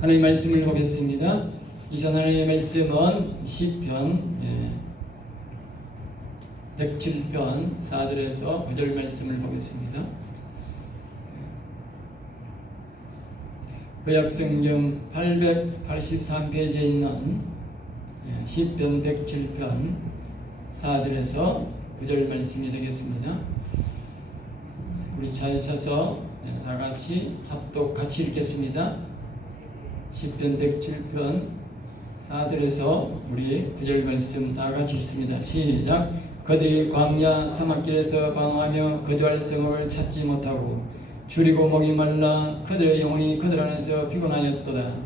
하나님의 말씀을 보겠습니다. 이전 하나님의 말씀은 시편 107편 4절에서 9절 말씀을 보겠습니다. 구약성경 883페이지에 있는 시편 107편 4절에서 9절 말씀이 되겠습니다. 우리 찾으셔서 다같이 합독 같이 읽겠습니다. 시편 107편 4절에서 우리 9절 말씀 다같이 읽습니다. 시작. 그들이 광야 사막길에서 방황하며 거주할 성읍을 찾지 못하고 줄이고 목이 말라 그들의 영혼이 그들 안에서 피곤하였도다.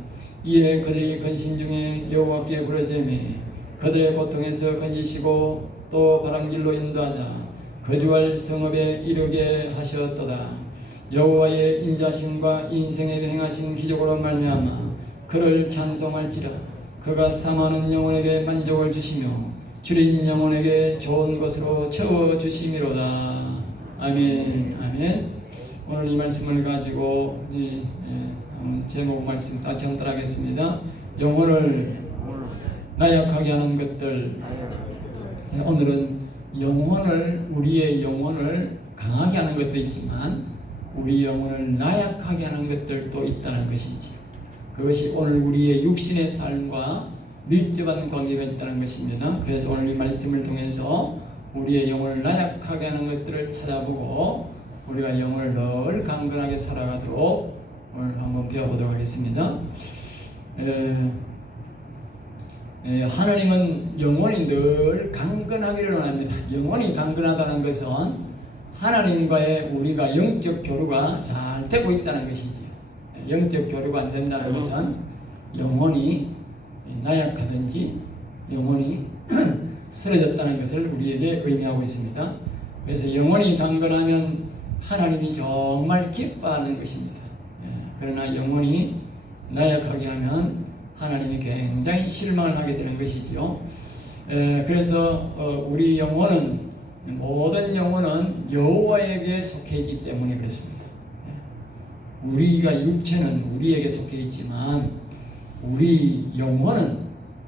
이에 그들이 근심 중에 여호와께 부르짖으매 그들의 고통에서 건지시고 또 바람길로 인도하자 거주할 성읍에 이르게 하셨도다. 여호와의 인자심과 인생에게 행하신 기적으로 말미암아 그를 찬송할지라. 그가 사모하는 영혼에게 만족을 주시며 줄인 영혼에게 좋은 것으로 채워주심이로다. 아멘. 아멘. 오늘 이 말씀을 가지고 제목 말씀 같이 한번 따라하겠습니다. 영혼을 나약하게 하는 것들. 오늘은 우리의 영혼을 강하게 하는 것도 있지만 우리 영혼을 나약하게 하는 것들도 있다는 것이지. 그것이 오늘 우리의 육신의 삶과 밀접한 관계가 있다는 것입니다. 그래서 오늘 이 말씀을 통해서 우리의 영혼을 나약하게 하는 것들을 찾아보고 우리가 영혼을 늘 강건하게 살아가도록 오늘 한번 배워보도록 하겠습니다. 하나님은 영혼이 늘 강건하기를 원합니다. 영혼이 강건하다는 것은 하나님과의 우리가 영적 교류가 잘 되고 있다는 것이지. 영적 교류가 안 된다는 것은 영혼이 나약하든지 영혼이 쓰러졌다는 것을 우리에게 의미하고 있습니다. 그래서 영혼이 강건하면 하나님이 정말 기뻐하는 것입니다. 그러나 영혼이 나약하게 하면 하나님이 굉장히 실망을 하게 되는 것이죠. 그래서 우리 영혼은 모든 영혼은 여호와에게 속해 있기 때문에 그렇습니다. 우리가 육체는 우리에게 속해 있지만 우리 영혼은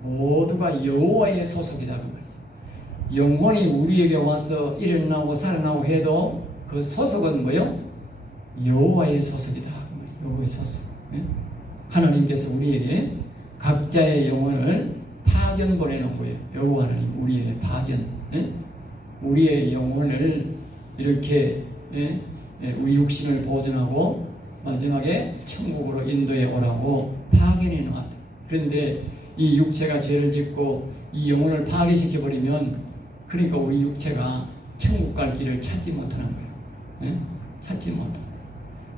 모두가 여호와의 소속이다. 영혼이 우리에게 와서 일어나고 살아나고 해도 그 소속은 뭐요? 여호와의 소속이다. 여호와의 소속. 하나님께서 우리에게 각자의 영혼을 파견 보내는 거예요. 여호와 하나님 우리에게 파견. 우리의 영혼을 이렇게 우리 육신을 보존하고 마지막에 천국으로 인도해 오라고 파견해 나왔다. 그런데 이 육체가 죄를 짓고 이 영혼을 파괴시켜 버리면 그러니까 우리 육체가 천국 갈 길을 찾지 못하는 거예요. 찾지 못한다.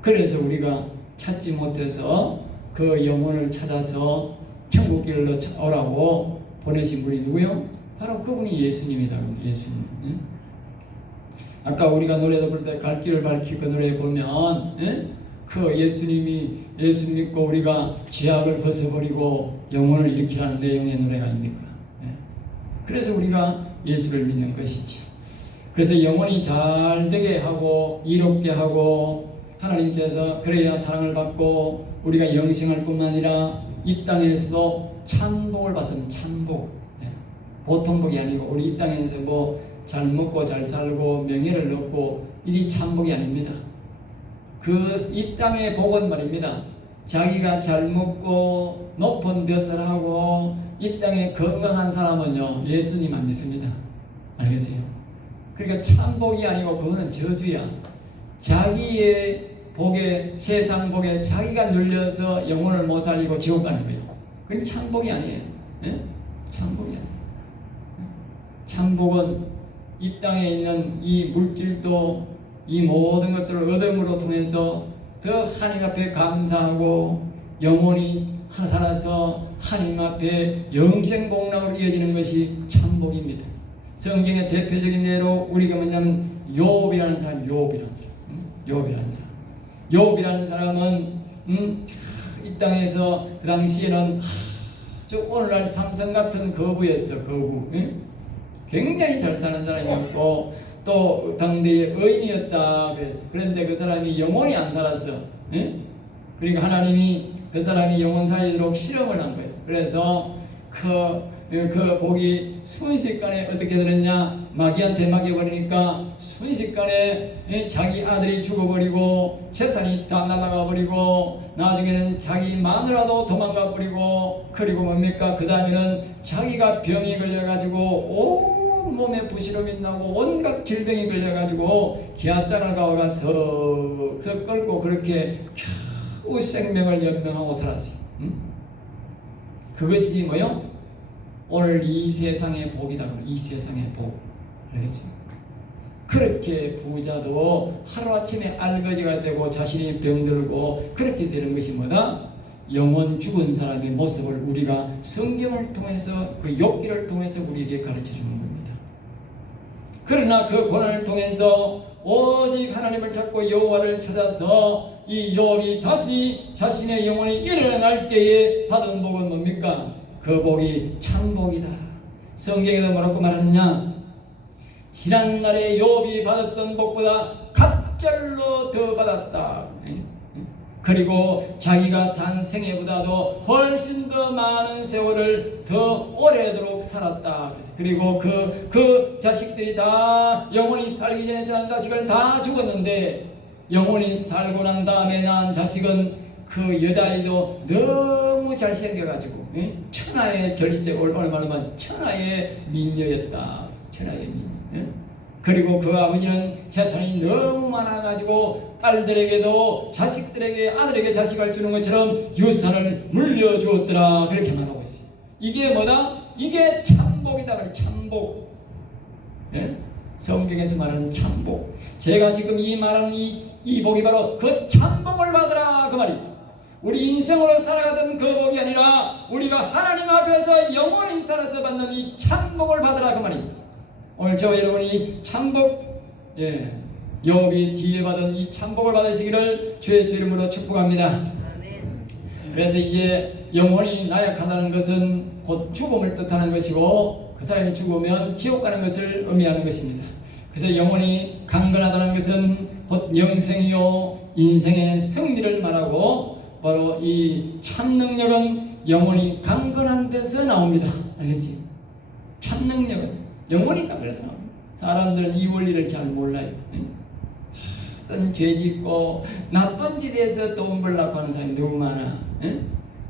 그래서 우리가 찾지 못해서 그 영혼을 찾아서 천국 길로 오라고 보내신 분이 누구요? 바로 그분이 예수님이다. 예수님. 아까 우리가 노래도 부를 때 갈 길을 밝히고 노래 보면 그 예수님이 예수 믿고 우리가 죄악을 벗어버리고 영혼을 일으키라는 내용의 노래가 아닙니까? 그래서 우리가 예수를 믿는 것이지. 그래서 영혼이 잘 되게 하고 이롭게 하고 하나님께서 그래야 사랑을 받고 우리가 영생할 뿐만 아니라 이 땅에서도 참복을 받으면 참복. 보통 복이 아니고 우리 이 땅에서 뭐 잘 먹고 잘 살고 명예를 얻고 이게 참복이 아닙니다. 이 땅의 복은 말입니다. 자기가 잘 먹고 높은 벼슬 하고 이 땅에 건강한 사람은요 예수님 안 믿습니다. 알겠어요? 그러니까 참복이 아니고 그거는 저주야. 자기의 복에 세상 복에 자기가 눌려서 영혼을 못 살리고 지옥 가는 거예요. 그건 참복이 아니에요. 참복이 아니에요. 참복은 이 땅에 있는 이 물질도 이 모든 것들을 얻음으로 통해서 더 하나님 앞에 감사하고 영혼이 살아서 하나님 앞에 영생 복락으로 이어지는 것이 참복입니다. 성경의 대표적인 예로 우리가 뭐냐면 욥이라는 사람, 욥이라는 사람은 이 땅에서 그 당시에는 오늘날 삼성 같은 거부였어. 거부. 굉장히 잘 사는 사람이었고 또 당대의 의인이었다 그랬어. 그런데 그 사람이 영원히 안 살았어. 그러니까 하나님이 그 사람이 영혼 살리도록 실험을 한 거예요. 그래서 그 복이 순식간에 어떻게 되느냐, 마귀한테 맡겨버리니까 순식간에 자기 아들이 죽어버리고 재산이 다 날아가 버리고 나중에는 자기 마누라도 도망가 버리고, 그리고 뭡니까, 그 다음에는 자기가 병이 걸려가지고 온 몸에 부시름이 나고 온갖 질병이 걸려가지고 기아장을 가가 석석 끌고 그렇게 겨우 생명을 연명하고 살았어요. 그것이 뭐요? 오늘 이 세상의 복이다. 이 세상의 복. 알겠어요? 그렇게 부자도 하루아침에 알거지가 되고 자신이 병들고 그렇게 되는 것이 뭐다? 영원 죽은 사람의 모습을 우리가 성경을 통해서, 그 욥기를 통해서 우리에게 가르쳐 주는 겁니다. 그러나 그 고난을 통해서 오직 하나님을 찾고 여호와를 찾아서 이 욥이 다시 자신의 영혼이 일어날 때에 받은 복은 뭡니까? 그 복이 참복이다. 성경에도 뭐라고 말하느냐? 지난날에 욥이 받았던 복보다 갑절로 더 받았다. 그리고 자기가 산 생애보다도 훨씬 더 많은 세월을 더 오래도록 살았다. 그리고 그 자식들이 다 영원히 살기 전에 낳은 자식을 다 죽었는데, 영원히 살고 난 다음에 낳은 자식은 그 여자아이도 너무 잘생겨가지고 천하의 절세, 얼마나 천하의 미녀였다. 천하의 미녀. 그리고 그 아버지는 재산이 너무 많아가지고 딸들에게도 자식들에게, 아들에게 자식을 주는 것처럼 유산을 물려주었더라. 그렇게 말하고 있어요. 이게 뭐다? 이게 참복이다. 그래, 참복. 성경에서 말하는 참복. 제가 지금 이 말하는 이 복이 바로 그 참복을 받으라 그 말이에요. 우리 인생으로 살아가던 그 복이 아니라 우리가 하나님 앞에서 영원히 살아서 받는 이 참복을 받으라 그 말입니다. 오늘 저와 여러분이 참복, 욥이 뒤에 받은 이 참복을 받으시기를 주의 이름으로 축복합니다. 그래서 이제 영혼이 나약하다는 것은 곧 죽음을 뜻하는 것이고, 그 사람이 죽으면 지옥 가는 것을 의미하는 것입니다. 그래서 영혼이 강건하다는 것은 곧 영생이요 인생의 승리를 말하고, 바로 이 참능력은 영혼이 강건한 데서 나옵니다. 알겠지? 참능력은 영혼이 강건해서 나옵니다. 사람들은 이 원리를 잘 몰라요. 어떤 죄 짓고 나쁜 짓에서 돈 벌려고 하는 사람이 너무 많아.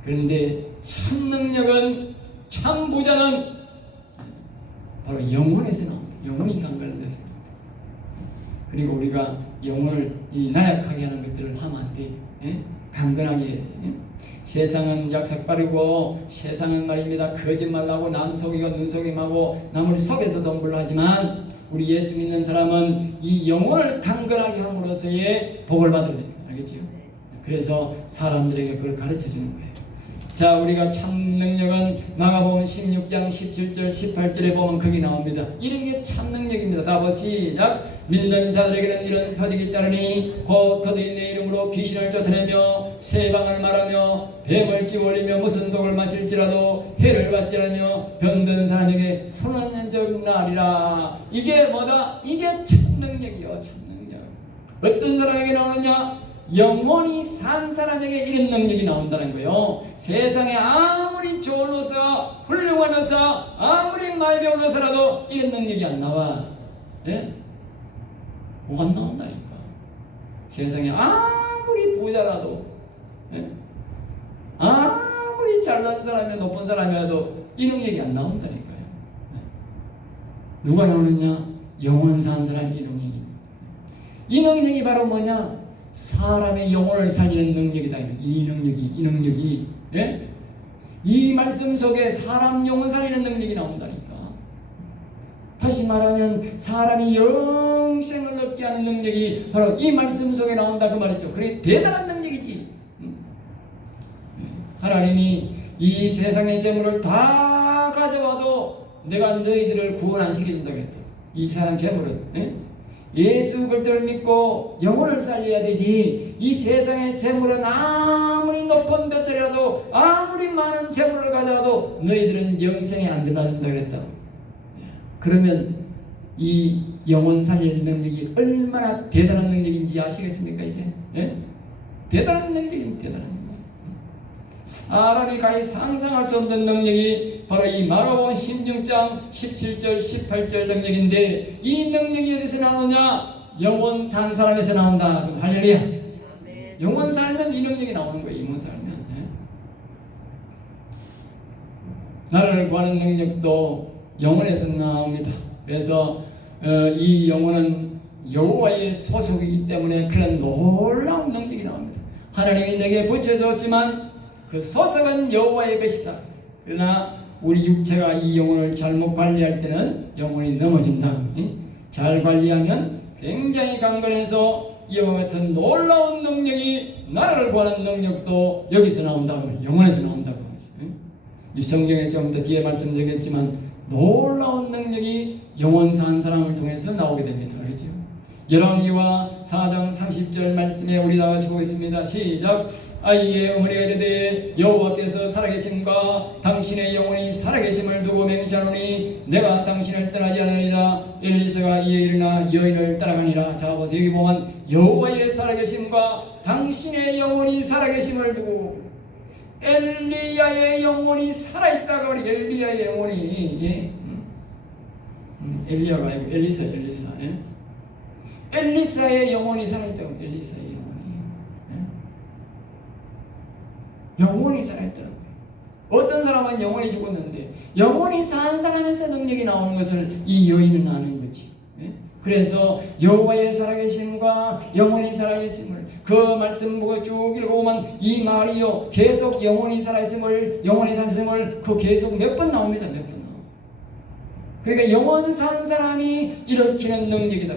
그런데 참능력은, 참부자는 바로 영혼에서 나옵니다. 영혼이 강건한 데서 나옵니다. 그리고 우리가 영혼을 나약하게 하는 것들을 하면 안 돼. 강건하게. 세상은 약삭 빠르고, 세상은 말입니다 거짓말하고 남속이고 눈속임하고 남을 속에서 돈 벌려 하지만, 우리 예수 믿는 사람은 이 영혼을 강건하게 함으로써의 복을 받으면 됩니다. 알겠죠? 그래서 사람들에게 그걸 가르쳐 주는 거예요. 자, 우리가 참 능력은 마가복음 16장 17절 18절에 보면 거기 나옵니다. 이런 게 참 능력입니다. 다 보시 시작. 믿는 자들에게는 이런 표적이 있다니 곧 그들이 내 이름으로 귀신을 쫓아내며 새 방언을 말하며 뱀을 집어올리며 무슨 독을 마실지라도 해를 받지 않으며 병든 사람에게 손을 얹어 나리라. 이게 뭐다? 이게 참 능력이요. 참 능력. 어떤 사람에게 나오느냐? 영혼이 산 사람에게 이런 능력이 나온다는 거예요. 세상에 아무리 좋은 의사, 훌륭한 의사, 아무리 많이 배운 의사라도 이런 능력이 안 나와. 뭐가 안 나온다니까. 세상에 아무리 부자라도, 아무리 잘난 사람이, 높은 사람이라도 이 능력이 안 나온다니까요. 누가 나오느냐? 영혼 산 사람이 이 능력입니다. 이 능력이 바로 뭐냐? 사람의 영혼을 살리는 능력이다. 이 능력이 이 말씀 속에 사람 영혼 살리는 능력이 나온다니까. 다시 말하면 사람이 영생을 얻게 하는 능력이 바로 이 말씀 속에 나온다 그 말이죠. 그게 대단한 능력이지. 하나님이 이 세상의 재물을 다 가져와도 내가 너희들을 구원 안 시켜준다 그랬다. 이 세상 재물은 예수 그리스도를 믿고 영혼을 살려야 되지. 이 세상의 재물은 아무리 높은 뱃살이라도, 아무리 많은 재물을 가져와도 너희들은 영생에 안 들어간다 그랬다. 그러면 이 영혼 살리는 능력이 얼마나 대단한 능력인지 아시겠습니까? 이제 대단한 능력입니다. 대단한 능력. 사람이 가히 상상할 수 없는 능력이 바로 이 마가복음 16장 17절 18절 능력인데, 이 능력이 어디서 나오느냐? 영원 산 사람에서 나온다. 할렐루야. 영원 살면 이 능력이 나오는 거예요. 영원 살면. 나를 구하는 능력도 영원에서 나옵니다. 그래서 이 영혼은 여호와의 소속이기 때문에 그런 놀라운 능력이 나옵니다. 하나님이 내게 붙여줬지만 그 소속은 여호와의 것이다. 그러나 우리 육체가 이 영혼을 잘못 관리할 때는 영혼이 넘어진다. 잘 관리하면 굉장히 강건해서 이와 같은 놀라운 능력이, 나를 구하는 능력도 여기서 나온다고, 영혼에서 나온다고. 이 성경에 좀 더 뒤에 말씀드리겠지만 놀라운 능력이 영원 산 사람을 통해서 나오게 됩니다. 그렇죠? 열왕기와 4장 30절 말씀에 우리 다 같이 보겠습니다. 시작. 아이의 어머니가 이르되 여호와께서 살아계심과 당신의 영혼이 살아계심을 두고 맹세하노니 내가 당신을 떠나지 않으리라. 엘리사가 이에 일어나 여인을 따라가니라. 자 보세요. 여기 보면 여호와의 살아계심과 당신의 영혼이 살아계심을 두고, 엘리야의 영혼이 살아있다고 말이에요. 엘리야의 영혼이, 예? 엘리야가 아니고 엘리사. 예? 엘리사의 영혼이 살아있다고. 엘리사의 영혼이, 예? 영혼이 살아있다고. 어떤 사람은 영혼이 죽었는데 영혼이 산 사람에서 능력이 나오는 것을 이 여인은 아는 거지. 예? 그래서 여호와의 살아계심과 영혼이 살아계심을, 그 말씀 보고 쭉 읽어보면 이 말이요 계속 영혼이 살아있음을, 영혼이 살아있음을 그 계속 몇 번 나옵니다. 몇 번 나옵니다. 그러니까 영혼 산 사람이 일으키는 능력이다.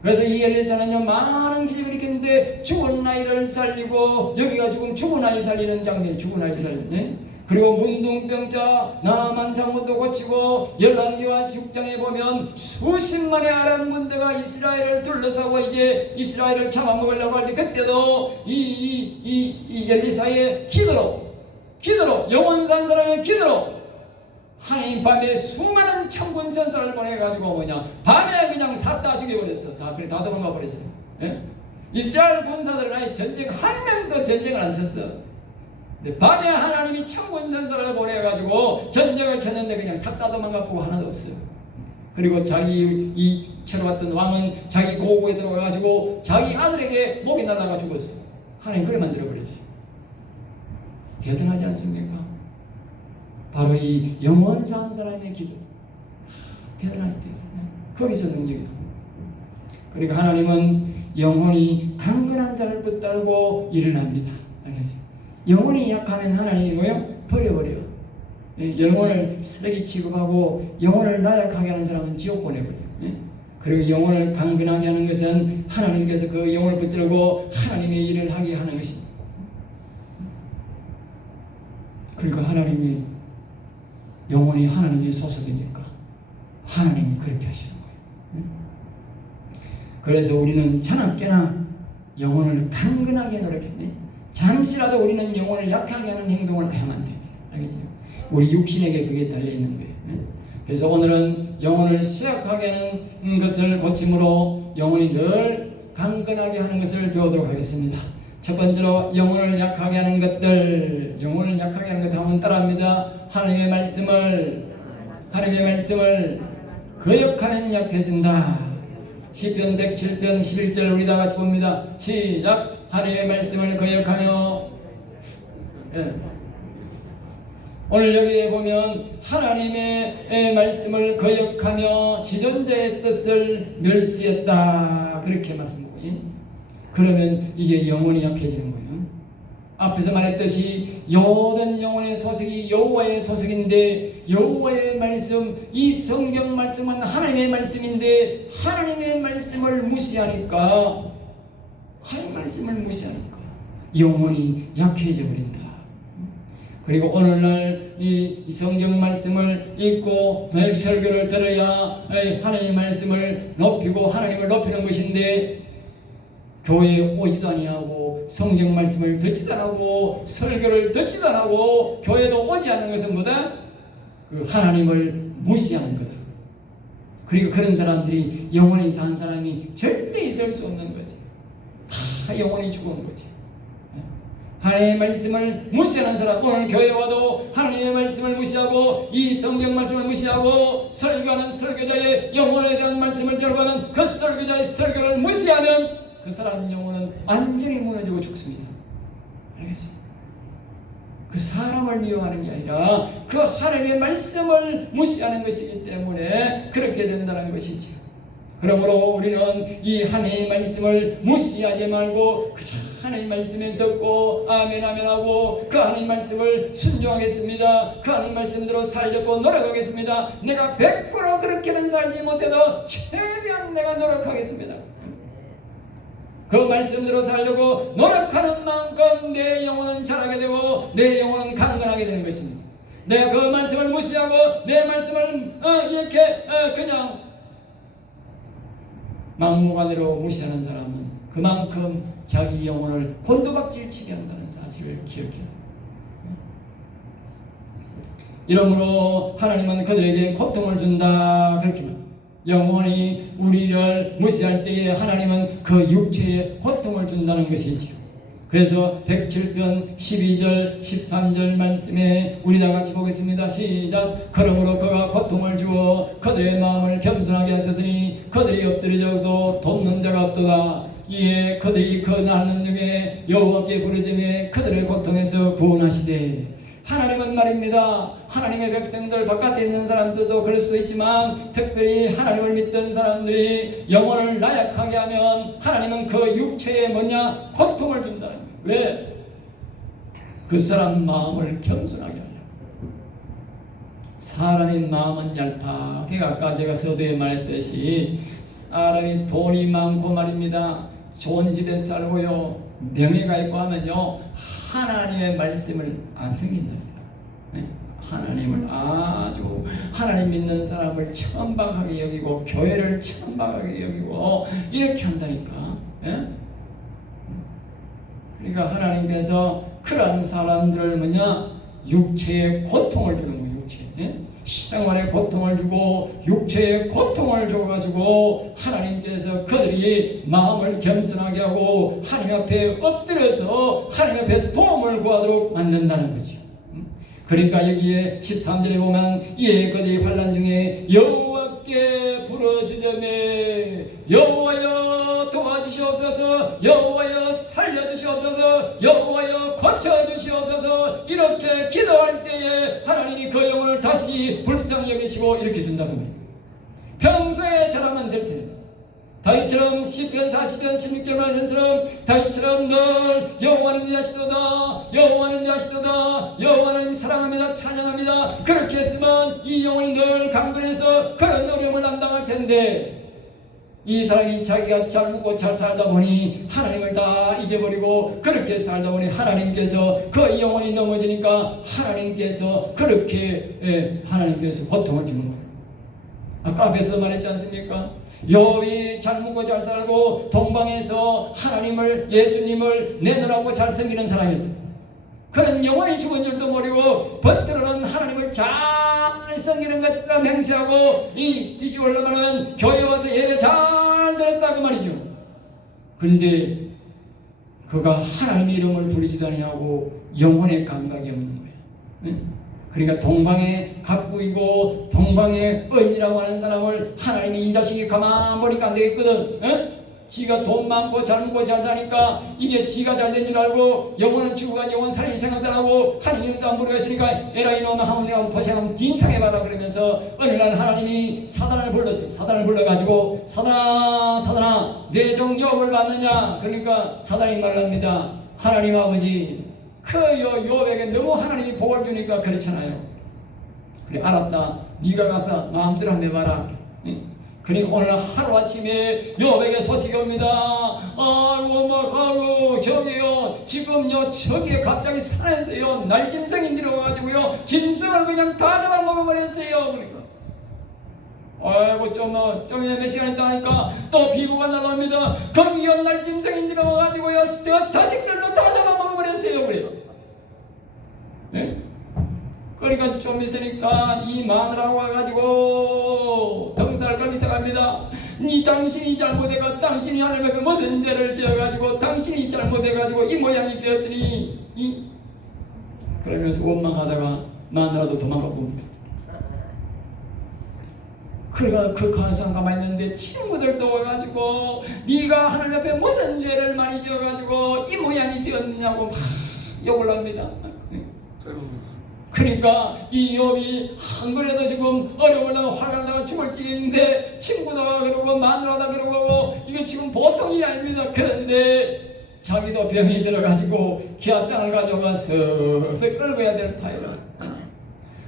그래서 이 엘리사는요 많은 기적을 일으켰는데 죽은 아이를 살리고, 여기가 지금 죽은 아이 살리는 장면이, 죽은 아이 살리는, 예? 그리고 문둥병자 나만 장못도 고치고, 열왕기와 6장에 보면 수십만의 아람 군대가 이스라엘을 둘러싸고 이제 이스라엘을 잡아먹으려고 할 때, 그때도 이 엘리사의 기도로 영원 산 사람의 기도로 하나님 밤에 수많은 천군 천사를 보내가지고 밤에 그냥 샀다 죽여버렸어. 다 도망가 버렸어. 예? 이스라엘 군사들은 아예 전쟁 한 명도 전쟁을 안 쳤어. 밤에 하나님이 천군 천사를 보내가지고 전쟁을 쳤는데 그냥 샀다 도망가고 하나도 없어요. 그리고 자기 이 쳐왔던 왕은 자기 고국에 들어가가지고 자기 아들에게 목이 날아가 죽었어. 하나님 그래 만들어버렸어. 대단하지 않습니까? 바로 이 영원 산 사람의 기도. 대단하지. 거기서 능력이. 그리고 하나님은 영혼이 강건한 자를 붙들고 일을 합니다. 알겠어요? 영혼이 약하면 하나님이 뭐요? 버려버려요. 영혼을 쓰레기 취급하고 영혼을 나약하게 하는 사람은 지옥 보내버려요. 그리고 영혼을 강건하게 하는 것은 하나님께서 그 영혼을 붙들고 하나님의 일을 하게 하는 것입니다. 그러니까 하나님이, 영혼이 하나님의 소속이니까 하나님이 그렇게 하시는 거예요. 그래서 우리는 자나깨나 영혼을 강건하게 노력해. 잠시라도 우리는 영혼을 약하게 하는 행동을 하면 안 됩니다. 알겠죠? 우리 육신에게 그게 달려있는 거예요. 그래서 오늘은 영혼을 쇠약하게 하는 것을 고침으로 영혼이 늘 강건하게 하는 것을 배우도록 하겠습니다. 첫 번째로 영혼을 약하게 하는 것들, 영혼을 약하게 하는 것 한번 따라합니다. 하나님의 말씀을 거역하면 약해진다. 시편 107편 11절 우리 다 같이 봅니다. 시작. 하나님의 말씀을 거역하며, 예. 오늘 여기에 보면 하나님의 말씀을 거역하며 지존자의 뜻을 멸시했다, 그렇게 말씀하고, 예? 그러면 이제 영혼이 약해지는 거예요. 앞에서 말했듯이 모든 영혼의 소속이 여호와의 소속인데, 여호와의 말씀, 이 성경 말씀은 하나님의 말씀인데 하나님의 말씀을 무시하니까 영혼이 약해져 버린다. 그리고 오늘날 이 성경 말씀을 읽고 매일 설교를 들어야 하나님의 말씀을 높이고 하나님을 높이는 것인데, 교회에 오지도 아니하고 성경 말씀을 듣지도 않고 설교를 듣지도 않고 교회도 오지 않는 것은 뭐다? 그 하나님을 무시하는 거다. 그리고 그런 사람들이 영원히 산 사람이 절대 있을 수 없는 거지. 다 영원히 죽은 거지. 하나님의 말씀을 무시하는 사람, 오늘 교회 와도 하나님의 말씀을 무시하고 이 성경 말씀을 무시하고 설교하는 설교자의 영혼에 대한 말씀을 들어가는 그 설교자의 설교를 무시하면 그 사람 영혼은 완전히 무너지고 죽습니다. 알겠죠? 그 사람을 미워하는 게 아니라 그 하나님의 말씀을 무시하는 것이기 때문에 그렇게 된다는 것이죠. 그러므로 우리는 이 하나님의 말씀을 무시하지 말고 그저 하나님 말씀을 듣고 아멘 아멘 하고 그 하나님 말씀을 순종하겠습니다. 그 하나님 말씀대로 살려고 노력하겠습니다. 내가 100% 그렇게는 살지 못해도 최대한 내가 노력하겠습니다. 그 말씀대로 살려고 노력하는 만큼 내 영혼은 자라게 되고 내 영혼은 강건하게 되는 것입니다. 내가 그 말씀을 무시하고 내 말씀을 이렇게 그냥 막무가내로 무시하는 사람은 그만큼 자기 영혼을 곤두박질치게 한다는 사실을 기억해야 합니다. 이러므로 하나님은 그들에게 고통을 준다 그렇게 말합니다. 영혼이 우리를 무시할 때에 하나님은 그 육체에 고통을 준다는 것이지요. 그래서 107편 12절 13절 말씀에 우리 다 같이 보겠습니다. 시작. 그러므로 그가 고통을 주어 그들의 마음을 겸손하게 하셨으니 그들이 엎드려져도 돕는 자가 없도다. 이에 그들이 그 나는 중에 여호와께 부르짖으며 그들의 고통에서 구원하시되. 하나님은 말입니다. 하나님의 백성들 바깥에 있는 사람들도 그럴 수도 있지만 특별히 하나님을 믿던 사람들이 영혼을 나약하게 하면 하나님은 그 육체에 뭐냐? 고통을 준다는 거예요. 왜? 그 사람 마음을 겸손하게 하려고. 사람의 마음은 얇게 아까 제가 서두에 말했듯이 사람이 돈이 많고 말입니다. 좋은 집에 살고요. 명예가 있고 하면요. 하나님의 말씀을 안 섬긴답니다. 하나님을 아주 하나님 믿는 사람을 천박하게 여기고 교회를 천박하게 여기고 이렇게 한다니까. 그러니까 하나님께서 그런 사람들을 뭐냐? 육체의 고통을 주는 거예요. 육체. 생활에 고통을 주고 육체에 고통을 줘가지고 하나님께서 그들이 마음을 겸손하게 하고 하나님 앞에 엎드려서 하나님 앞에 도움을 구하도록 만든다는 거죠. 그러니까 여기에 13절에 보면 이에 그들이 환난 중에 여호와께 부르짖으며 여호와여 도와주시옵소서, 여호와여 살려주시옵소서, 여호와여 고쳐주시옵소서 이렇게 기도할 때에 하나님이 그 영혼을 다시 불쌍히 여기시고 이렇게 준다는 거예요. 평소에 잘하면 될 텐데 다윗처럼 시편 40편 16절 말씀처럼 다윗처럼 늘 여호와는 네 하시도다, 여호와는 네 하시도다, 여호와는 사랑합니다, 찬양합니다 그렇게 했으면 이 영혼이 늘 강건해서 그런 어려움을 안 당할 텐데 이 사람이 자기가 잘 먹고 잘 살다 보니 하나님을 다 잊어버리고 그렇게 살다 보니 하나님께서 그 영혼이 넘어지니까 하나님께서 그렇게 하나님께서 고통을 주는 거예요. 아까 앞에서 말했지 않습니까? 욥이 잘 먹고 잘 살고 동방에서 하나님을 예수님을 내놓으라고 잘 섬기는 사람이었다. 그는 영원히 죽은 줄도 모르고 버트로는 하나님을 잘 섬기는 것처럼 행세하고 이 뒤집어 올라가는 교회 와서 예배 잘 드렸다고 말이죠. 그런데 그가 하나님의 이름을 부르지도 아니하고 영혼의 감각이 없는 거예요. 그러니까 동방의 갑부이고 동방의 의인이라고 하는 사람을 하나님이 이 자식이 가만 보니까 안 되겠거든. 지가 돈 많고 잘 먹고 잘 사니까 이게 지가 잘 된 줄 알고 영혼은 죽어간 영혼 살인 생각도 안 하고 하나님도 안 모르겠으니까 에라 이놈아 하면 내가 고생하면 딘탕해봐라 그러면서 어느 날 하나님이 사단을 불렀어요. 사단을 불러가지고 사단아 내 종 욥을 봤느냐? 그러니까 사단이 말합니다. 하나님 아버지 그 욥에게 너무 하나님이 복을 주니까 그렇잖아요. 그래 알았다. 네가 가서 마음대로 한번 해봐라. 그러니까 오늘 하루아침에 욥에게 소식이 옵니다. 아이고 저기요 지금요 저기에 갑자기 산에서요 날짐승이 내려와가지고요 짐승을 그냥 다 잡아먹어버렸어요. 그러니까 아이고 좀 몇 시간 있다 하니까 또 비구가 날아옵니다. 거기요 날짐승이 내려와가지고요 저 자식들도 다 잡아먹어버렸어요. 그래요. 그러니까 좀 있으니까 이 마누라가 와가지고 등살 걸기 시작합니다. 당신이 잘못해가 당신이 하나님 앞에 무슨 죄를 지어가지고 당신이 잘못해가지고 이 모양이 되었으니 그러면서 원망하다가 마누라도 도망가 봅니다. 그러니까 그 가상 가만히 있는데 친구들도 와가지고 네가 하나님 앞에 무슨 죄를 많이 지어가지고 이 모양이 되었느냐고 막 욕을 합니다. 그러니까 이 욥이 한 그래도 지금 어려울라고 화날라고 죽을 지경인데 친구도 그러고 마누라도 그러고 이거 지금 보통 일이 아닙니다. 그런데 자기도 병이 들어가지고 기아장을 가져가서 끌고 가야 될 타이라.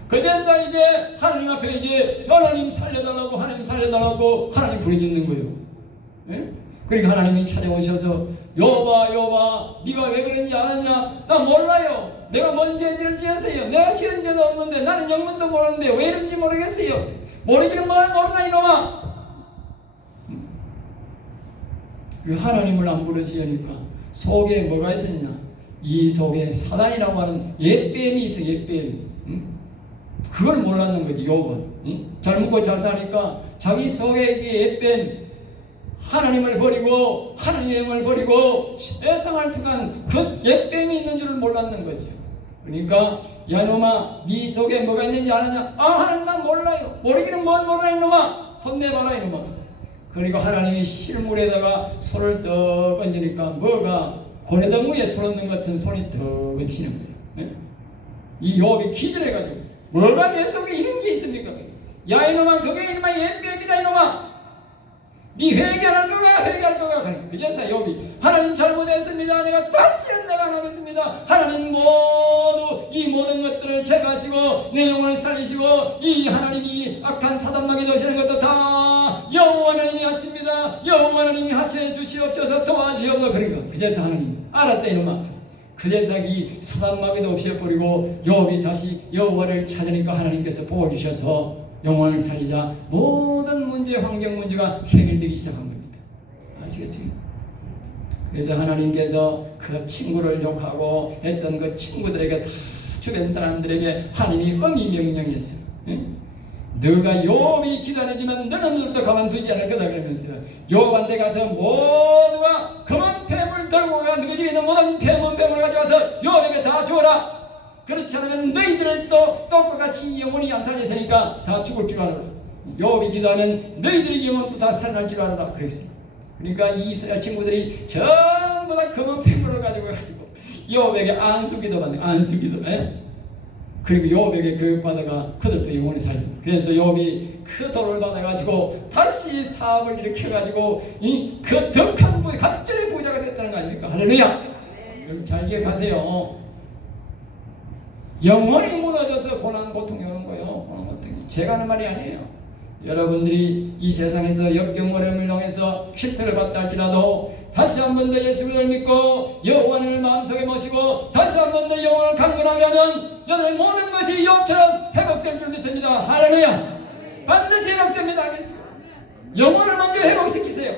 그제서 이제 하나님 앞에 이제 하나님 살려달라고 하나님 부르짖는 거예요. 예? 그러니까 하나님이 찾아오셔서 여봐 네가 왜 그런지 알았냐? 나 몰라요. 내가 뭔 죄를 지었어요. 내가 지은 죄도 없는데 나는 영문도 모르는데 왜 이런지 모르겠어요. 모르기는 뭘 모르나 이놈아. 하나님을 안 부르짖으니까 속에 뭐가 있었냐? 이 속에 사단이라고 하는 옛뱀이 있어. 옛뱀. 그걸 몰랐는 거지. 욥은 잘 먹고 잘 사니까 자기 속에 이 옛뱀 하나님을 버리고 하나님의 영을 버리고 세상을 통한 그 옛뱀이 있는 줄을 몰랐는 거죠. 그러니까 야 이놈아 네 속에 뭐가 있는지 아느냐? 하나님 난 몰라요. 모르기는 뭘 몰라 이놈아. 손 내봐라 이놈아. 그리고 하나님이 실물에다가 손을 떡 얹으니까 뭐가 고래등 위에 손 얹는 것 같은 손이 떡 얹히는 거예요. 이 욥이 기절해가지고 뭐가 내 속에 이런 게 있습니까? 야 이놈아 그게 이놈아 옛뱀이다 이놈아. 네 회개할 거가 그래서 욥이 하나님 잘못했습니다. 내가 다시는 내가 안 하겠습니다. 하나님 모두 이 모든 것들을 제거하시고 내 영혼을 살리시고 이 하나님이 악한 사단마귀 되시는 것도 다 여호와 하나님이 하십니다. 여호와 하나님이 하셔 주시옵소서 도와주시옵소서. 그러니까 그래서 하나님 알았다 이놈아. 그래서 이 사단마귀도 없애버리고 욥이 다시 여호와를 찾으니까 하나님께서 보호주셔서 영혼을 살리자 모든 문제, 환경 문제가 해결되기 시작한 겁니다. 아시겠습니까? 그래서 하나님께서 그 친구를 욕하고 했던 그 친구들에게 다 주변 사람들에게 하나님이 엄히 명령했어요. 너가 욥이 기다리지만 너는 너도 가만두지 않을 거다 그러면서 욥한테 가서 모두가 금은 뱀을 들고 가 너희 집에 있는 모든 뱀을 가져와서 욥에게 다 주어라. 그렇지 않으면 너희들은 또 똑같이 영혼이 안 살렸으니까 다 죽을 줄 알아라. 욥이 기도하면 너희들의 영혼도 다 살아날 줄 알아라 그랬어요. 그러니까 이 이스라엘 친구들이 전부 다 금은 뱀을 가지고 욥에게 안수기도 받는 안수기도. 그리고 욥에게 교육받아가 그들도 영혼이 살려. 그래서 욥이 그 도를 받아가지고 다시 사업을 일으켜가지고 그 덕한 부에 갑절의 부자가 됐다는 거 아닙니까? 할렐루야. 여러분 잘 기억하세요. 영혼이 무너져서 고난 고통이 오는 거예요. 고난 고통이 제가 하는 말이 아니에요. 여러분들이 이 세상에서 역경 어려움을 통해서 실패를 받다 할지라도 다시 한 번 더 예수를 믿고 여호와를 마음속에 모시고 다시 한 번 더 영혼을 강건하게 하면 여러분 모든 것이 욥처럼 회복될 줄 믿습니다. 할렐루야. 반드시 회복됩니다. 알겠습니다. 영혼을 먼저 회복시키세요.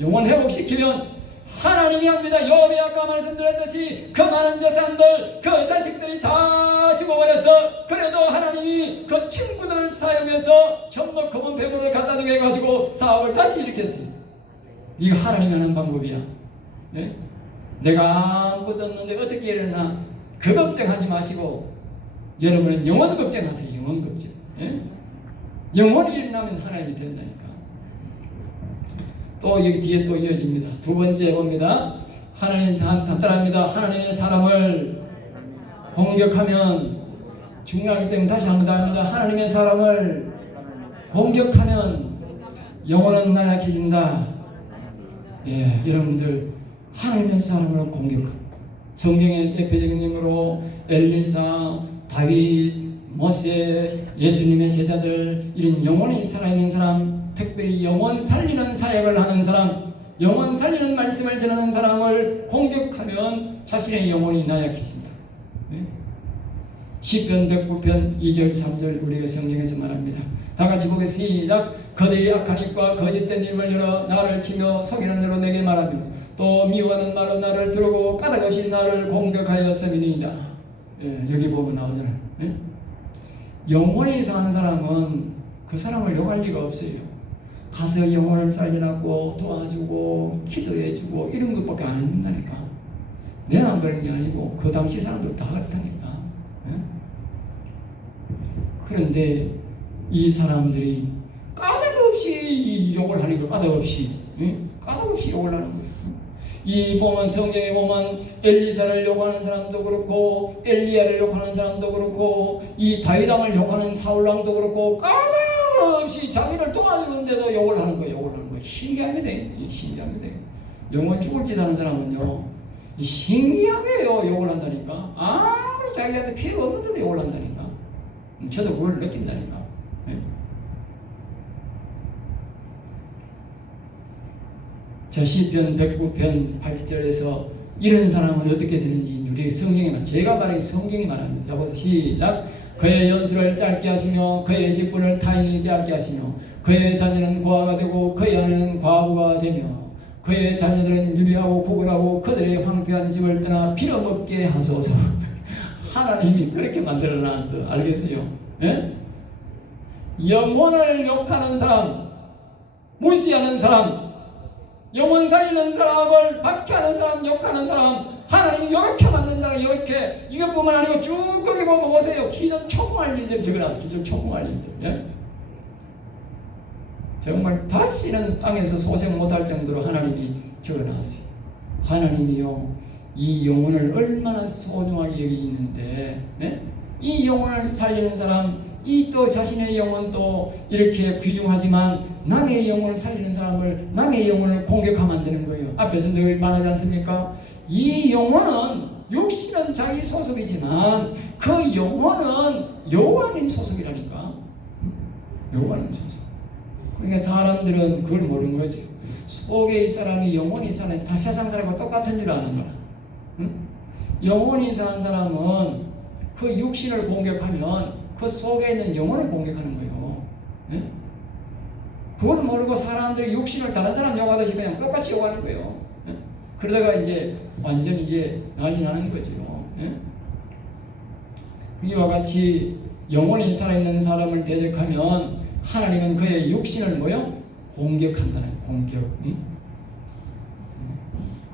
영혼 회복시키면 하나님이 합니다. 욥이 아까 말씀드렸듯이 그 많은 재산들 그 자식들이 다 죽어버려서 그래도 하나님이 그 친구들을 사용해서 전부 검은 배부를 갖다 주게 해가지고 사업을 다시 일으켰어요. 이거 하나님이 하는 방법이야. 네? 내가 아무것도 없는데 어떻게 일어나 그 걱정하지 마시고 여러분은 영혼 걱정하세요. 영혼 걱정. 네? 영혼이 일어나면 하나님이 된다니까. 또 여기 뒤에 또 이어집니다. 두 번째 봅니다. 하나님 단단합니다. 하나님의 사람을 공격하면 중요하기 때문에 다시 한번 더 합니다. 하나님의 사람을 공격하면 영혼은 나약해진다. 예, 여러분들 하나님의 사람을 공격합니다. 성경의 대표적인 인물로 엘리사, 다윗, 모세, 예수님의 제자들 이런 영혼이 살아있는 사람, 특별히 영혼 살리는 사역을 하는 사람, 영혼 살리는 말씀을 전하는 사람을 공격하면 자신의 영혼이 나약해진다. 시편 109편 2절 3절 우리가 성경에서 말합니다. 다 같이 보겠습니다. 시작. 그들이 악한 입과 거짓된 입을 열어 나를 치며 속이는 대로 내게 말하며 또 미워하는 말로 나를 두르고 까닭없이 나를 공격하였음이니이다. 예, 여기 보면 나오잖아요. 예? 영혼이 사는 사람은 그 사람을 욕할 리가 없어요. 가서 영혼을 살리라고 도와주고 기도해주고 이런 것밖에 안 한다니까. 내가 그런 게 아니고 그 당시 사람들 다 그렇다니까. 예? 그런데 이 사람들이 까닭없이 욕을 하니까 까닭없이 욕을 하는 거예요. 이 보면 성경에 보면 엘리사를 욕하는 사람도 그렇고 엘리야를 욕하는 사람도 그렇고 이 다윗왕을 욕하는 사울왕도 그렇고 까닭없이 자기를 도와주는데도 욕을 하는 거예요. 신기합니다. 신기합니다. 영원 죽을짓 하는 사람은요 신기하게요 욕을 한다니까. 아무리 자기한테 필요가 없는데도 욕을 한다니까. 저도 그걸 느낀다니까. 예? 자, 시편 109편 8절에서 이런 사람은 어떻게 되는지 우리 성경에 제가 말한 성경이 말합니다. 자, 보세요. 시작. 그의 연수를 짧게 하시며 그의 직분을 타인이 빼앗게 하시며 그의 자녀는 고아가 되고 그의 아내는 과부가 되며 그의 자녀들은 유리하고 구걸하고 그들의 황폐한 집을 떠나 빌어먹게 하소서. 하나님이 그렇게 만들어놨어. 알겠어요? 예? 영혼을 욕하는 사람, 무시하는 사람, 영혼 살리는 사람을 박해하는 사람, 욕하는 사람, 하나님이 이렇게 만든다는 이렇게. 이것뿐만 아니고 쭉 거기 보면 보세요. 기존 초공할 일들 적어놔. 기존 초공할 일들. 예? 정말 다시는 땅에서 소생 못할 정도로 하나님이 적어놨어요. 하나님이요 이 영혼을 얼마나 소중하게 여기는데, 예? 이 영혼을 살리는 사람, 이 또 자신의 영혼 또 이렇게 귀중하지만 남의 영혼을 살리는 사람을, 남의 영혼을 공격하면 안 되는 거예요. 앞에서 늘 말하지 않습니까? 이 영혼은 육신은 자기 소속이지만 그 영혼은 여호와님 소속이라니까. 여호와님 소속. 그러니까 사람들은 그걸 모르는 거지. 속에 이 사람이 영혼이 사는 다 세상 사람과 똑같은 줄 아는 거야. 응? 영혼이 사는 사람은 그 육신을 공격하면 그 속에 있는 영혼을 공격하는 거예요. 예? 그걸 모르고 사람들이 육신을 다른 사람 욕하듯이 그냥 똑같이 욕하는 거예요. 예? 그러다가 이제 완전히 이제 난리 나는 거죠. 예? 이와 같이 영혼이 살아있는 사람을 대적하면 하나님은 그의 육신을 뭐요? 공격한다는 공격. 응?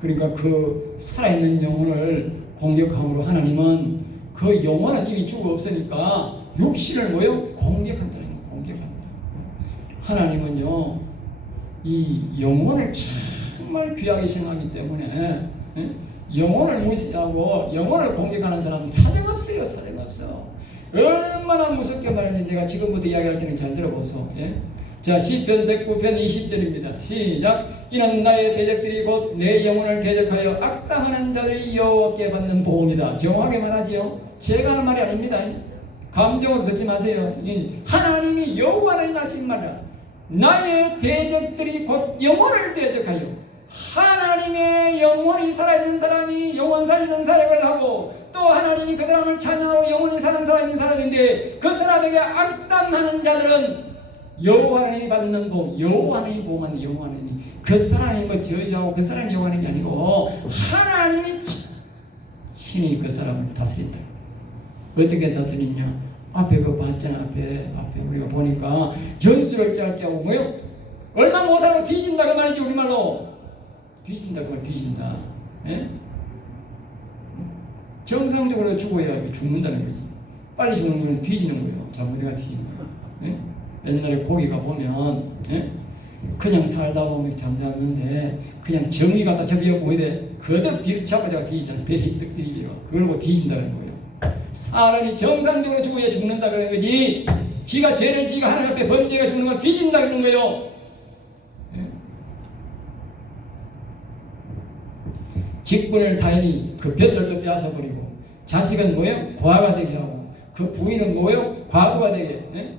그러니까 그 살아있는 영혼을 공격함으로 하나님은 그 영혼은 이미 죽어 없으니까 육신을 뭐요? 공격한다는 거예요. 공격한다. 하나님은요 이 영혼을 정말 귀하게 생각하기 때문에 영혼을 무시하고 영혼을 공격하는 사람은 사정없어요. 사정없어. 얼마나 무섭게 말했는지 내가 지금부터 이야기할 테니 잘 들어보소. 예? 자, 시편 109편 20절입니다. 시작. 이는 나의 대적들이 곧 내 영혼을 대적하여 악당하는 자들이 여호와께 받는 보응이다. 정확하게 말하지요. 제가 하는 말이 아닙니다. 감정으로 듣지 마세요. 하나님이 여호와의 하신 말이야. 나의 대적들이 곧 영혼을 대적하여. 하나님의 영혼이 살아있는 사람이 영혼 살리는 사역을 하고 또 하나님이 그 사람을 찬양하고 영혼이 사는 사람인 사람인데 그 사람에게 악당하는 자들은 여호와 하나님이 받는 복, 여호와 하나님이 보호하는 여호와 하나님이 그 사람이 뭐 저주하고 그 사람이 여호와 하나님이 아니고 하나님이 친히 그 사람을 다스린다. 어떻게 다스리냐? 앞에 그 봤잖아. 앞에 우리가 보니까 연수를 짧게 하고 뭐요? 얼마 못 살고 뒤진다 그 말이지. 우리말로 뒤진다 그 말. 뒤진다. 예? 정상적으로 죽어야 죽는다는 거지. 빨리 죽는 거는 뒤지는 거예요. 잘못해가 뒤지는 거예요. 예? 옛날에 고기가 보면 예? 그냥 살다 보면 잠자는데 그냥 정이 갖다 접이고 이래 그대로 뒤를 잡아다가 뒤지잖아. 배에 떡 뒤집어. 그걸 보고 뒤진다는 거예요. 사람이 정상적으로 죽어야 죽는다 그런 거지. 지가 죄를 지가 하나님 앞에 번제가 죽는 건 뒤진다 그런 거예요. 예? 직분을 타인이 그 벼슬도 빼앗아 버리고 자식은 뭐예요? 고아가 되게 하고 그 부인은 뭐예요? 과부가 되게. 예?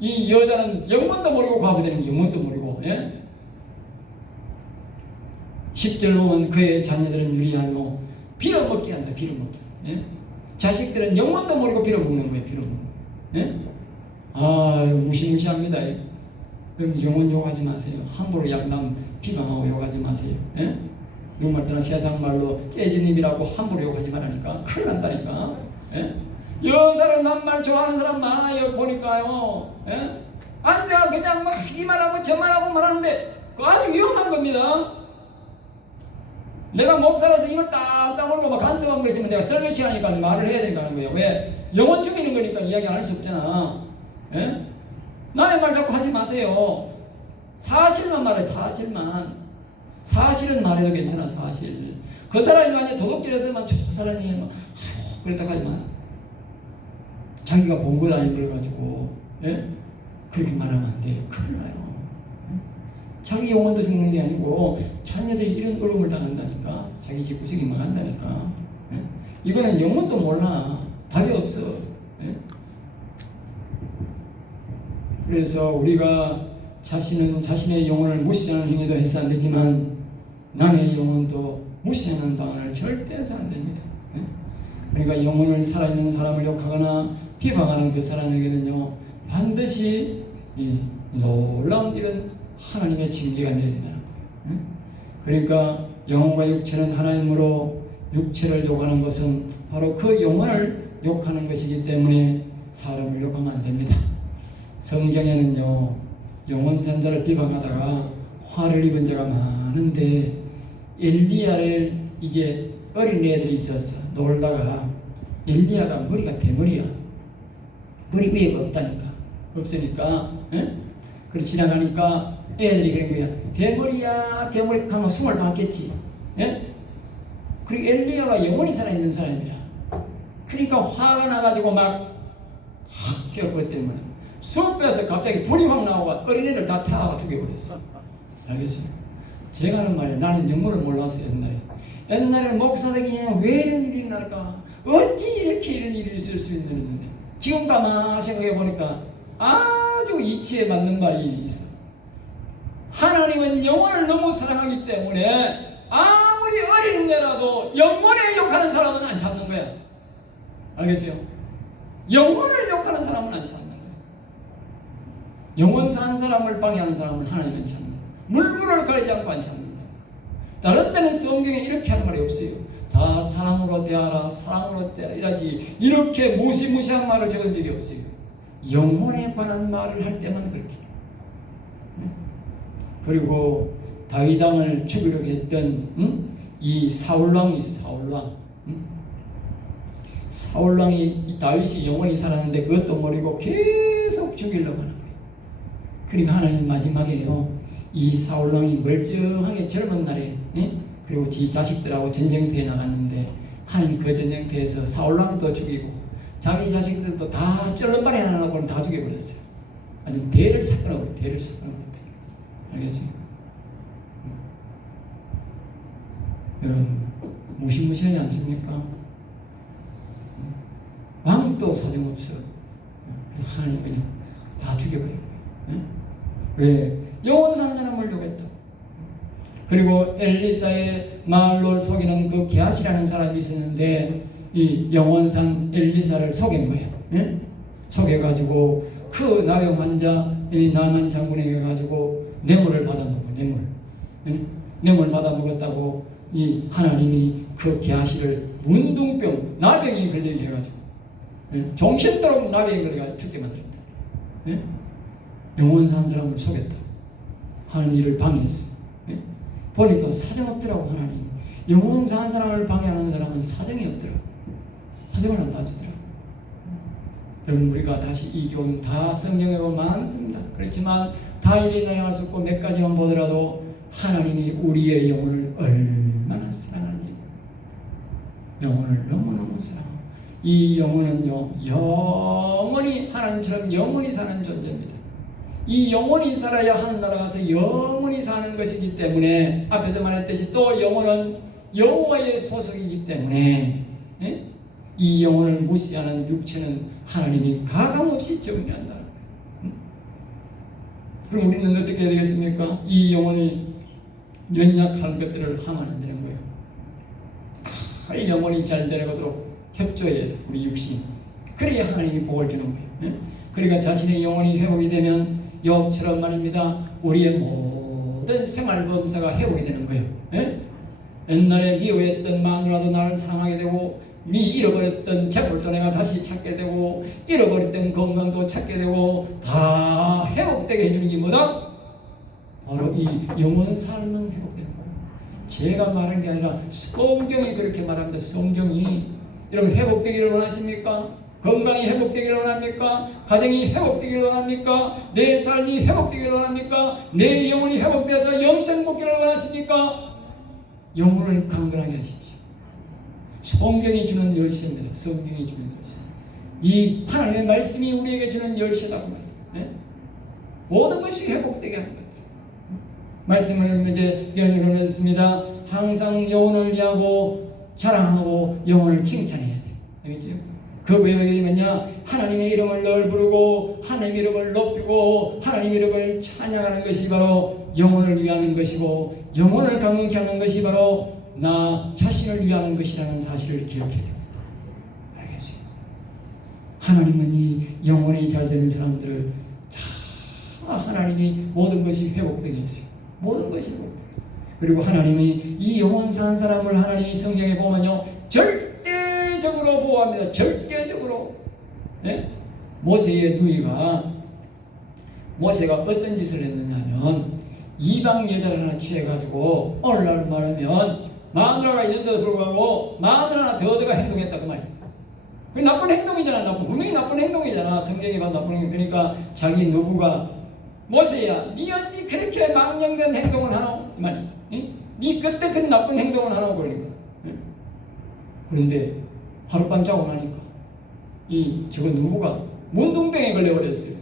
이 여자는 영문도 모르고 과부 되는 거 영문도 모르고. 예? 10절 보면 그의 자녀들은 유리하며 빌어먹게 한다. 빌어먹게. 예? 자식들은 영문도 모르고 빌어먹는 거예요. 빌어먹는. 예? 아유 무시무시합니다. 그럼 영혼 욕하지 마세요. 함부로 양남 비방하고 욕하지 마세요. 예? 정말 떠나 세상 말로 재즈님이라고 함부로 욕하지 말라니까. 큰일 난다니까. 예? 여사람 남말 좋아하는 사람 많아요. 보니까요. 예? 앉아 그냥 막 이 말하고 저 말하고 말하는데 그거 아주 위험한 겁니다. 내가 목사라서 이걸 딱딱 올고 막 간섭하면 그러지만 내가 설교 시간이니까 말을 해야 된다는 거예요. 왜? 영혼 죽이는 거니까 이야기 안 할 수 없잖아. 예? 남의 말 자꾸 하지 마세요. 사실만 말해. 사실은 말해도 괜찮아. 사실. 그 사람이 만약 도둑질해서만 저 사람이 막 그랬다 하지만 자기가 본 것 아닌 걸 가지고 예? 그렇게 말하면 안 돼요. 큰일 나요. 예? 자기 영혼도 죽는 게 아니고 자녀들이 이런 어려움을 당한다니까. 자기 집 구석이 망한다니까. 예? 이거는 영혼도 몰라. 답이 없어. 예? 그래서 우리가 자신의 영혼을 무시하는 행위도 해서 안 되지만 남의 영혼도 무시하는 방안을 절대 해서 안 됩니다. 예? 그러니까 영혼을 살아있는 사람을 욕하거나 비방하는 그 사람에게는요 반드시 이 놀라운 이런 하나님의 징계가 내린다는 거예요. 예? 그러니까 영혼과 육체는 하나님으로 육체를 욕하는 것은 바로 그 영혼을 욕하는 것이기 때문에 사람을 욕하면 안 됩니다. 성경에는요 영혼 잔자를 비방하다가 화를 입은 자가 많은데 엘리야를 이제 어린애들이 있었어. 놀다가 엘리야가 머리가 대머리야. 머리 위에가 없다니까. 없으니까 그래 지나가니까 애들이 그런 거야. 대머리야 대머리 하면 숨을 담았겠지. 예? 그리고 엘리야가 영원히 살아있는 사람이야. 그러니까 화가 나가지고 막 휘어버렸 때문에 숲에서 갑자기 불이 확 나오고 어린애를 다 타고 죽여버렸어. 알겠습니까? 제가 하는 말이에요. 나는 영문을 몰랐어요. 옛날에 목사 되기 전에 왜 이런 일이 날까? 어찌 이렇게 이런 일이 있을 수 있는데 지금 가만히 생각해보니까 아주 이치에 맞는 말이 있어. 하나님은 영혼을 너무 사랑하기 때문에 아무리 어린애라도 영혼에 욕하는 사람은 안 찾는 거야. 알겠어요? 영혼을 욕하는 사람은 안 찾는 거야. 영혼 산 사람을 방해하는 사람은 하나님은 찾는 거야. 물불을 가리지 않고 안 찾는다. 다른 데는 성경에 이렇게 하는 말이 없어요. 다 사랑으로 대하라, 사랑으로 대하라 이라지 이렇게 무시무시한 말을 적은 적이 없어요. 영혼에 관한 말을 할 때만 그렇게. 그리고 다윗 왕을 죽이려고 했던 이 사울왕이 사울왕이 이 다윗이 영원히 살았는데 그것도 모르고 계속 죽이려고 하는 거예요. 그러니까 하나님 마지막에요 이 사울왕이 멀쩡하게 젊은 날에 그리고 지 자식들하고 전쟁터에 나갔는데 하나님 그 전쟁터에서 사울왕도 죽이고 자기 자식들도 다 쩔른발이 하나 나고는 다 죽여버렸어요. 아주 대를 삭끊어버렸어요. 대를 삭끊어버렸어요. 알겠습니까? 여러분 무시무시하지 않습니까? 왕도 사정없어. 하나님 그냥 다 죽여버린 거예요. 왜? 영혼 산 사람을 욕했다. 그리고 엘리사의 말로 속이는 그 게하시라는 사람이 있었는데 이 영혼 산 엘리사를 속인 거예요. 속여가지고 그 나병 환자 이 나만 장군에게 가지고 뇌물을 받아먹고 뇌물 받아먹었다고 이 하나님이 그 게하시를 문둥병 나병이 걸리게 해가지고 정신도록 나병이 걸려가지고 죽게 만들었다. 영혼 산 사람을 속였다. 하는 일을 방해했어. 보니까 사정 없더라고. 하나님 영혼 산 사람을 방해하는 사람은 사정이 없더라고. 사정을 안 봐주더라고. 여러분 우리가 다시 이 교훈 다 성경에 보면 많습니다. 그렇지만 다 일일이 할 수 없고 몇 가지만 보더라도 하나님이 우리의 영혼을 얼마나 사랑하는지 영혼을 너무너무 사랑하고 이 영혼은요 영원히 하나님처럼 영원히 사는 존재입니다. 이 영원히 살아야 하늘나라 가서 영원히 사는 것이기 때문에 앞에서 말했듯이 또 영혼은 여호와의 소속이기 때문에 이 영혼을 무시하는 육체는 하나님이 가감없이 정리한다. 그럼 우리는 어떻게 해야 되겠습니까? 이 영혼이 연약한 것들을 하면 안 되는 거예요. 잘 영혼이 잘 되도록 협조해야 돼. 우리 육신. 그래야 하나님이 복을 주는 거예요. 그러니까 자신의 영혼이 회복이 되면 욥처럼 말입니다. 우리의 모든 생활 범사가 회복이 되는 거예요. 옛날에 미워했던 마누라도 나를 사랑하게 되고 잃어버렸던 재물도 내가 다시 찾게 되고 잃어버렸던 건강도 찾게 되고 다 회복되게 해주는 게 뭐다? 바로 이 영혼 삶은 회복되는 거예요. 제가 말한 게 아니라 성경이 그렇게 말합니다. 성경이. 여러분 회복되기를 원하십니까? 건강이 회복되기를 원합니까? 가정이 회복되기를 원합니까? 내 삶이 회복되기를 원합니까? 내 영혼이 회복되어서 영생 복귀를 원하십니까? 영혼을 강건하게 하십시오. 성경이 주는 열쇠입니다. 성경이 주는 열쇠. 이 하나님의 말씀이 우리에게 주는 열쇠라고 말합니다. 네? 모든 것이 회복되게 하는 것. 말씀을 이제 읽어냈습니다. 항상 영혼을 위하고 자랑하고 영혼을 칭찬해야 돼. 알겠죠? 그 뭐냐? 하나님의 이름을 늘 부르고 하나님 이름을 높이고 하나님 이름을 찬양하는 것이 바로 영혼을 위하는 것이고 영혼을 강건케 하는 것이 바로 나 자신을 위하는 것이라는 사실을 기억해야 됩니다. 알겠어요? 하나님은 이 영혼이 잘 되는 사람들을 하나님이 모든 것이 회복되게 했어요. 모든 것이 회복되게. 그리고 하나님이 이 영혼 산 사람을 하나님이 성경에 보면요 절대적으로 보호합니다. 절대적으로. 네? 모세의 누이가 모세가 어떤 짓을 했느냐면 이방 여자를 하나 취해가지고 오늘날 말하면 마누라가 있는데도 불구하고 마누라 하나 더 얻어가 행동했다 그 말이야. 그 나쁜 행동이잖아. 분명히 나쁜 행동이잖아. 성경에 봐도 나쁜 행동. 그러니까 자기 누구가 모세야, 니 어찌 그렇게 망령된 행동을 하노? 이 말이야. 니 그때 그 나쁜 행동을 하노? 그러니까. 그런데 하룻밤 자고 나니까 저거 누구가 문둥병에 걸려버렸어요.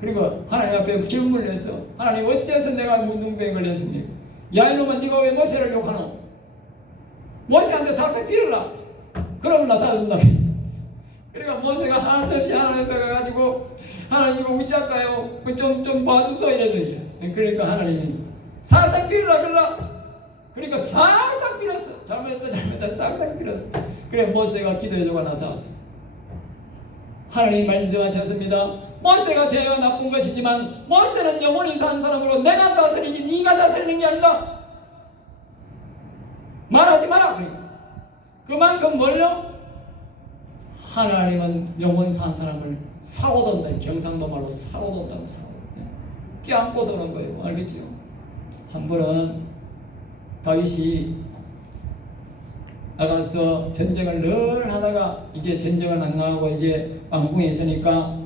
그러니까 하나님 앞에 질문을 했어. 하나님 어째서 내가 문둥병에 걸렸습니까? 야 이놈아 네가 왜 모세를 욕하노? 모세한테 삭삭 빌어라. 그러면 나 사준다고 했어. 그러니까 모세가 할 수 없이 하나님 앞에 가가지고 하나님 이거 어찌할까요? 좀 봐주소 이랬더니 그러니까 하나님이 삭삭 빌어라 그러라. 그러니까 삭삭 빌었어. 잘못했다 삭삭 빌었어. 그래 모세가 기도해주고 나서 왔어. 하나님이 말씀하셨습니다. 모세가 죄가 나쁜 것이지만 모세는 영원히 산 사람으로 내가 다스리지 네가 다스리는 게 아니다. 말하지 마라. 그만큼 뭘요? 하나님은 영원 산 사람을 사고돈다. 경상도 말로 사고돈다고 껴안고 도는 거예요. 알겠죠? 한 번은 다윗이 나가서 전쟁을 늘 하다가 이제 전쟁을 안 나가고 이제 왕궁에 있으니까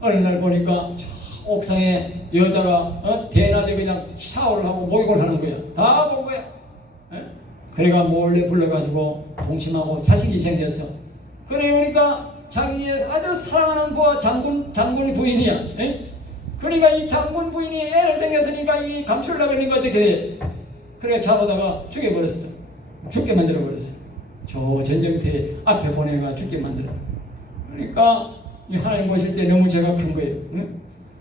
어느 날 보니까 저 옥상에 여자가 대낮에 그냥 샤워를 하고 목욕을 하는 거야. 다 본 거야. 그래가 몰래 불러가지고 동심하고 자식이 생겼어. 그러니까 자기의 아주 사랑하는 부하 장군 부인이야. 그러니까 이 장군 부인이 애를 생겼으니까 이 감추려고 그러니까 어떻게 돼? 그래 잡아다가 죽여버렸어. 죽게 만들어버렸어. 저 전쟁터에 앞에 보내가 죽게 만들어. 그러니까 이 하나님 보실 때 너무 죄가 큰 거예요.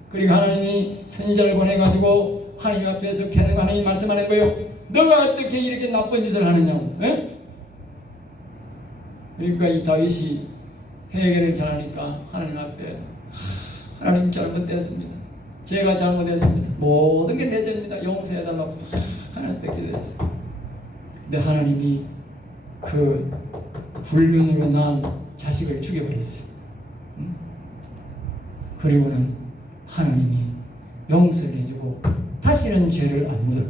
그러니까 하나님이 선지자를 보내가지고 하나님 앞에서 계속 하나님 말씀하는 거예요. 너가 어떻게 이렇게 나쁜 짓을 하느냐고. 그러니까 이 다윗이 회개를 잘하니까 하나님 앞에 하나님 잘못됐습니다. 제가 잘못했습니다. 모든 게 내 죄입니다. 용서해달라고 하나님 앞에 기도했어요. 근데 하나님이 그 불륜으로 낳은 자식을 죽여버렸어요. 그리고는 하나님이 용서를 해주고 다시는 죄를 안 묻어.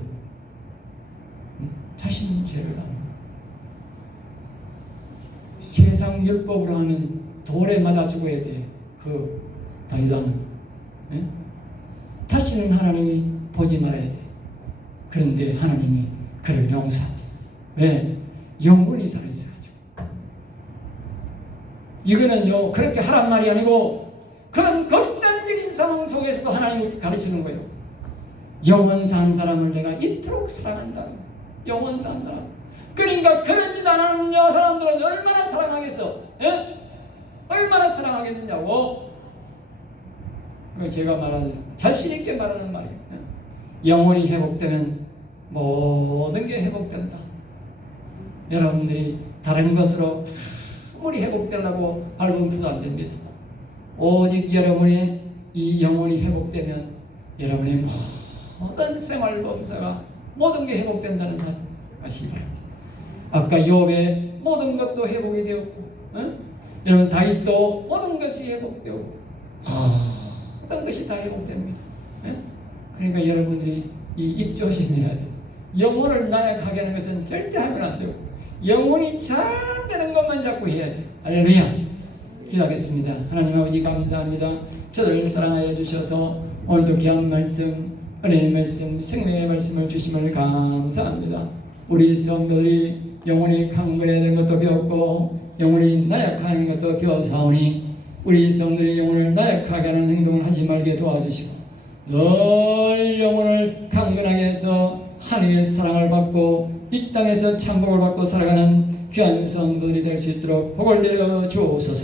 다시는 죄를 안 묻어. 세상 율법으로 하면 돌에 맞아 죽어야 돼. 그 다윗왕은. 다시는 하나님이 보지 말아야 돼. 그런데 하나님이 그를 용서합니다. 왜? 영혼이 살아있어가지고. 이거는요 그렇게 하란 말이 아니고 그런 극단적인 상황 속에서도 하나님을 가르치는 거예요. 영원 산 사람을 내가 이토록 사랑한다. 영원 산 사람. 그러니까 그런 짓 안 하는 사람들은 얼마나 사랑하겠어? 얼마나 사랑하겠느냐고. 제가 말하는 자신 있게 말하는 말이에요. 영혼이 회복되면 모든 게 회복된다. 여러분들이 다른 것으로 아무리 회복되려고 발버둥쳐도 안 됩니다. 오직 여러분의 이 영혼이 회복되면 여러분의 모든 생활 범사가 모든 게 회복된다는 사실이 바랍니다. 아까 욥의 모든 것도 회복이 되었고, 여러분 다윗도 모든 것이 회복되었고, 모든 것이 다 회복됩니다. 그러니까 여러분들이 이 입 조심해야 돼. 영혼을 나약하게 하는 것은 절대 하면 안 되고 영혼이 잘 되는 것만 자꾸 해야 돼. 할렐루야. 기도하겠습니다. 하나님 아버지 감사합니다. 저들을 사랑하여 주셔서 오늘도 귀한 말씀, 은혜의 말씀, 생명의 말씀을 주심을 감사합니다. 우리 성도들이 영혼이 강건해야 되는 것도 배웠고 영혼이 나약한 것도 배워사오니 우리 성도들이 영혼을 나약하게 하는 행동을 하지 말게 도와주시고 늘 영혼을 강건하게 해서 하나님의 사랑을 받고 이 땅에서 참복을 받고 살아가는 귀한 성도들이 될 수 있도록 복을 내려 주옵소서.